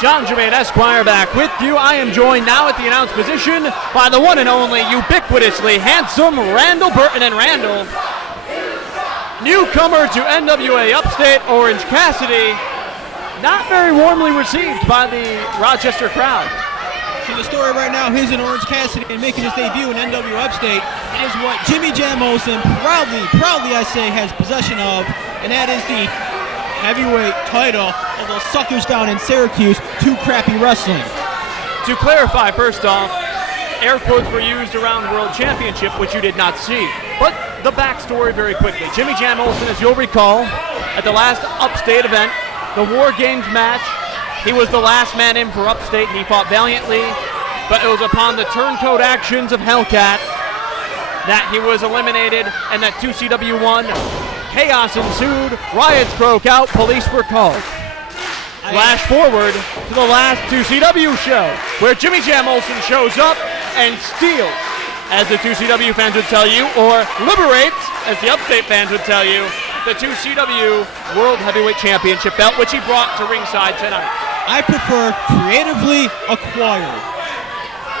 John Jermaine Esquire back with you. I am joined now at the announce position by the one and only ubiquitously handsome Randall Burton. And Randall, newcomer to NWA Upstate, Orange Cassidy, not very warmly received by the Rochester crowd. So the story right now, he's in Orange Cassidy and making his debut in NWA Upstate. It is what Jimmy Jam Olsen proudly I say, has possession of, and that is the heavyweight title of those suckers down in Syracuse, Too Crappy Wrestling. To clarify, first off, air quotes were used around World Championship, which you did not see. But the backstory very quickly. Jimmy Jam Olsen, as you'll recall, at the last Upstate event, the War Games match, he was the last man in for Upstate, and he fought valiantly, but it was upon the turncoat actions of Hellcat that he was eliminated, and that 2CW won. Chaos ensued, riots broke out, police were called. Flash forward to the last 2CW show, where Jimmy Jam Olsen shows up and steals, as the 2CW fans would tell you, or liberates, as the Upstate fans would tell you, the 2CW World Heavyweight Championship belt, which he brought to ringside tonight. I prefer creatively acquired.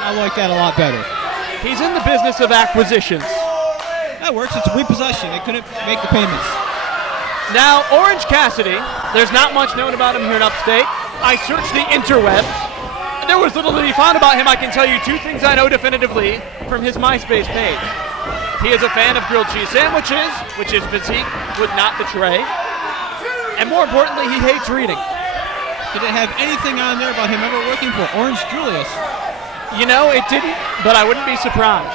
I like that a lot better. He's in the business of acquisitions. That works. It's a repossession. They couldn't make the payments. Now, Orange Cassidy, there's not much known about him here in Upstate. I searched the interwebs, and there was little to be found about him. I can tell you two things I know definitively from his MySpace page. He is a fan of grilled cheese sandwiches, which his physique would not betray. And more importantly, he hates reading. Did it have anything on there about him ever working for Orange Julius? You know, it didn't, but I wouldn't be surprised.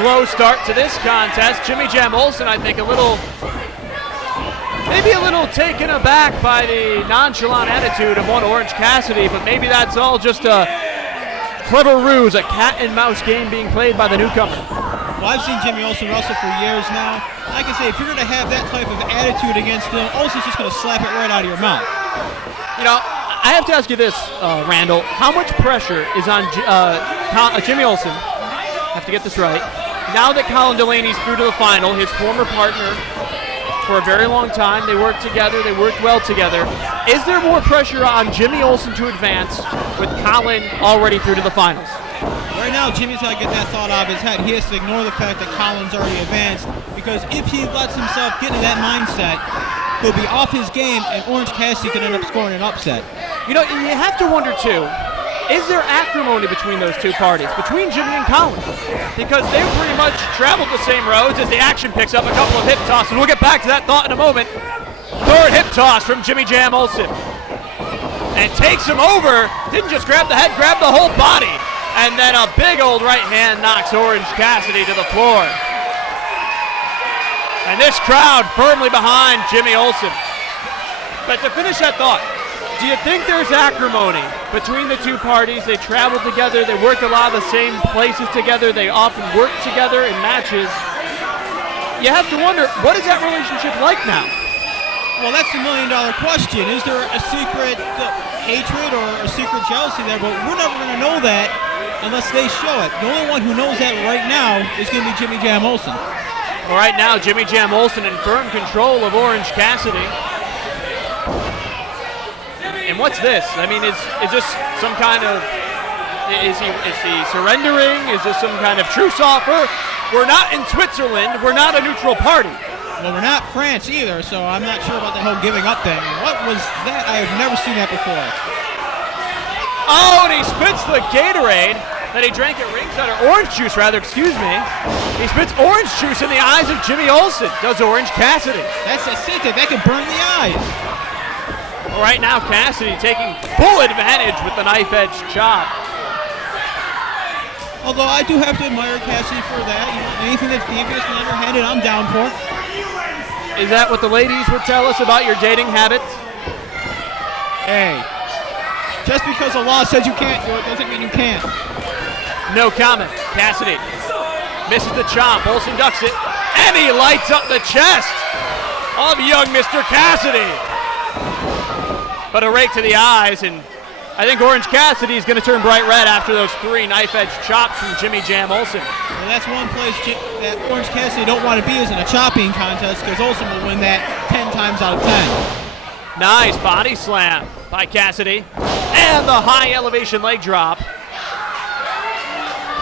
Slow start to this contest. Jimmy Jam Olsen, I think, maybe a little taken aback by the nonchalant attitude of one Orange Cassidy, but maybe that's all just a clever ruse, a cat and mouse game being played by the newcomer. Well, I've seen Jimmy Olsen wrestle for years now. I can say if you're going to have that type of attitude against him, Olsen's just going to slap it right out of your mouth. You know, I have to ask you this, Randall. How much pressure is on Jimmy Olsen? I have to get this right. Now that Colin Delaney's through to the final, his former partner for a very long time, they worked together, they worked well together. Is there more pressure on Jimmy Olsen to advance with Colin already through to the finals? Right now, Jimmy's got to get that thought out of his head. He has to ignore the fact that Colin's already advanced, because if he lets himself get into that mindset, he'll be off his game, and Orange Cassidy could end up scoring an upset. You know, you have to wonder, too, is there acrimony between those two parties, between Jimmy and Colin? Because they've pretty much traveled the same roads. As the action picks up, a couple of hip tosses. We'll get back to that thought in a moment. Third hip toss from Jimmy Jam Olsen. And takes him over. Didn't just grab the head, grabbed the whole body. And then a big old right hand knocks Orange Cassidy to the floor. And this crowd firmly behind Jimmy Olsen. But to finish that thought, do you think there's acrimony between the two parties? They travel together, they work a lot of the same places together, they often work together in matches. You have to wonder, what is that relationship like now? Well, that's the million-dollar question. Is there a secret hatred or a secret jealousy there? But we're never going to know that unless they show it. The only one who knows that right now is going to be Jimmy Jam Olsen. Well, right now, Jimmy Jam Olsen in firm control of Orange Cassidy. And what's this? I mean, is this some kind of, is he surrendering? Is this some kind of truce offer? We're not in Switzerland. We're not a neutral party. Well, we're not France either, so I'm not sure about the whole giving up thing. What was that? I have never seen that before. Oh, and he spits the Gatorade that he drank at ringside, or orange juice rather, excuse me. He spits orange juice in the eyes of Jimmy Olsen. Does Orange Cassidy. That's a secret. That can burn the eyes. Right now, Cassidy taking full advantage with the knife-edge chop. Although I do have to admire Cassidy for that. You know, anything that's devious and underhanded, I'm down for. Is that what the ladies would tell us about your dating habits? Hey, just because the law says you can't do it doesn't mean you can't. No comment. Cassidy misses the chop. Olsen ducks it, and he lights up the chest of young Mr. Cassidy. But a rake to the eyes, and I think Orange Cassidy is going to turn bright red after those three knife-edge chops from Jimmy Jam Olsen. Well, that's one place that Orange Cassidy don't want to be, is in a chopping contest, because Olsen will win that 10 times out of 10. Nice body slam by Cassidy. And the high elevation leg drop.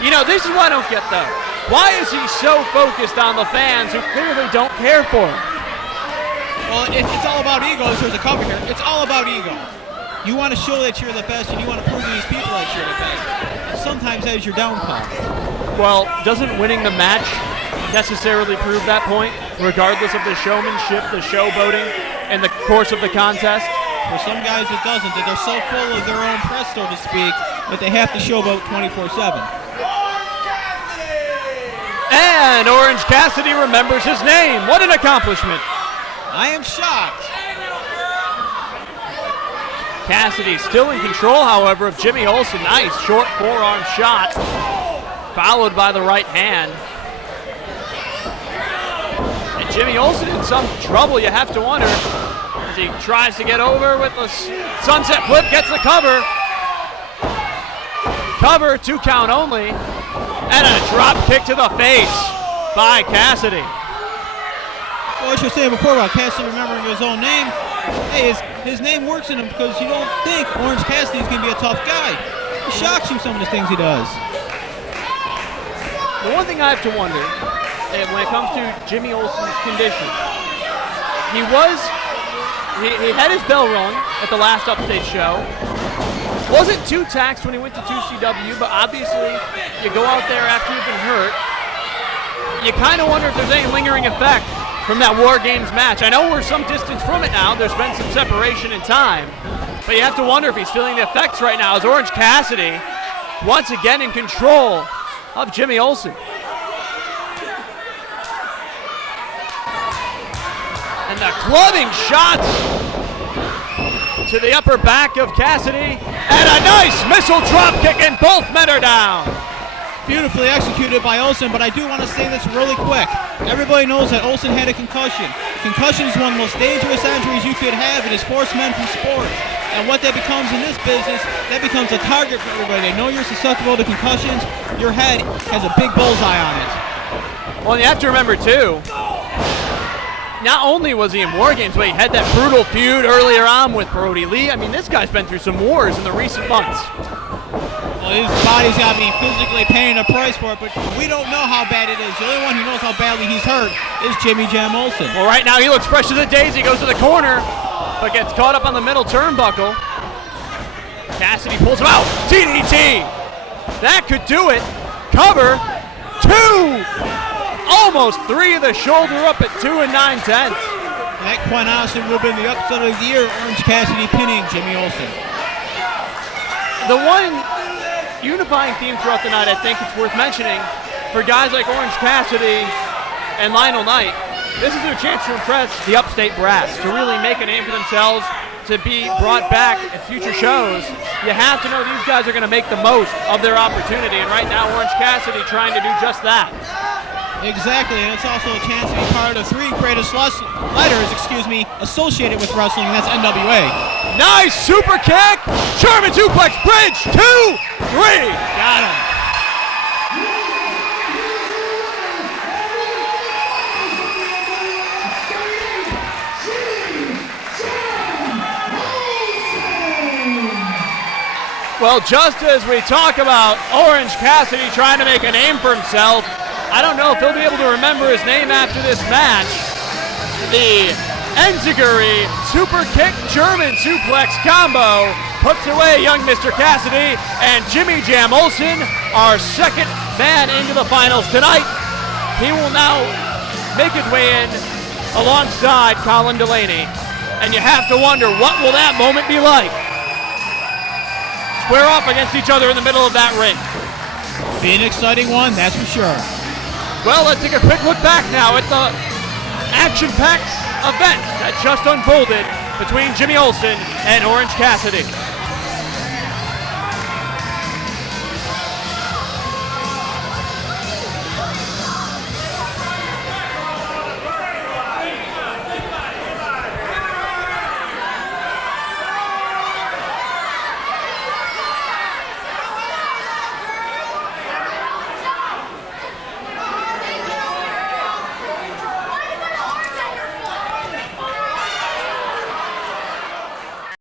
You know, this is what I don't get though. Why is he so focused on the fans who clearly don't care for him? Well, it's all about egos. There's a cover here. It's all about ego. You want to show that you're the best, and you want to prove to these people that you're the best. Sometimes that is your downfall. Well, doesn't winning the match necessarily prove that point, regardless of the showmanship, the showboating, and the course of the contest? For some guys it doesn't. That they're so full of their own press, so to speak, that they have to showboat 24/7. And Orange Cassidy remembers his name. What an accomplishment. I am shocked. Cassidy still in control, however, of Jimmy Olsen. Nice short forearm shot, followed by the right hand. And Jimmy Olsen in some trouble, you have to wonder, as he tries to get over with the sunset flip, gets the cover. Cover, 2 count only. And a drop kick to the face by Cassidy. Well, what you were saying before about Cassidy remembering his own name, hey, his name works in him because you don't think Orange Cassidy is going to be a tough guy. He shocks you, some of the things he does. The one thing I have to wonder, when it comes to Jimmy Olsen's condition, he had his bell rung at the last Upstate show. Wasn't too taxed when he went to 2CW, but obviously you go out there after you've been hurt. You kind of wonder if there's any lingering effect from that War Games match. I know we're some distance from it now. There's been some separation in time. But you have to wonder if he's feeling the effects right now as Orange Cassidy once again in control of Jimmy Olsen. And the clubbing shots to the upper back of Cassidy. And a nice missile drop kick, and both men are down. Beautifully executed by Olsen, but I do want to say this really quick. Everybody knows that Olsen had a concussion. Concussion is one of the most dangerous injuries you could have. It has forced men from sports. And what that becomes in this business, that becomes a target for everybody. They know you're susceptible to concussions. Your head has a big bullseye on it. Well, you have to remember, too, not only was he in War Games, but he had that brutal feud earlier on with Brody Lee. I mean, this guy's been through some wars in the recent months. Well, his body's got to be physically paying a price for it, but we don't know how bad it is. The only one who knows how badly he's hurt is Jimmy Jam Olsen. Well, right now he looks fresh as a daisy. He goes to the corner, but gets caught up on the middle turnbuckle. Cassidy pulls him out. DDT. That could do it. Cover. 2. Almost 3 of the shoulder up at 2 9/10. That quite honestly would have been the upset of the year, Orange Cassidy pinning Jimmy Olsen. The one unifying theme throughout the night, I think it's worth mentioning, for guys like Orange Cassidy and Lionel Knight, this is their chance to impress the Upstate brass, to really make a name for themselves, to be brought back at future shows. You have to know these guys are going to make the most of their opportunity, and right now Orange Cassidy trying to do just that. Exactly, and it's also a chance to be part of the 3 greatest letters, associated with wrestling, and that's NWA. Nice super kick! German suplex bridge, 2, 3! Got him. Well, just as we talk about Orange Cassidy trying to make a name for himself, I don't know if he'll be able to remember his name after this match. The Enziguri super kick German suplex combo puts away young Mr. Cassidy, and Jimmy Jam Olsen, our second man into the finals tonight. He will now make his way in alongside Colin Delaney. And you have to wonder, what will that moment be like? Square off against each other in the middle of that ring. Be an exciting one, that's for sure. Well, let's take a quick look back now at the action-packed event that just unfolded between Jimmy Olsen and Orange Cassidy.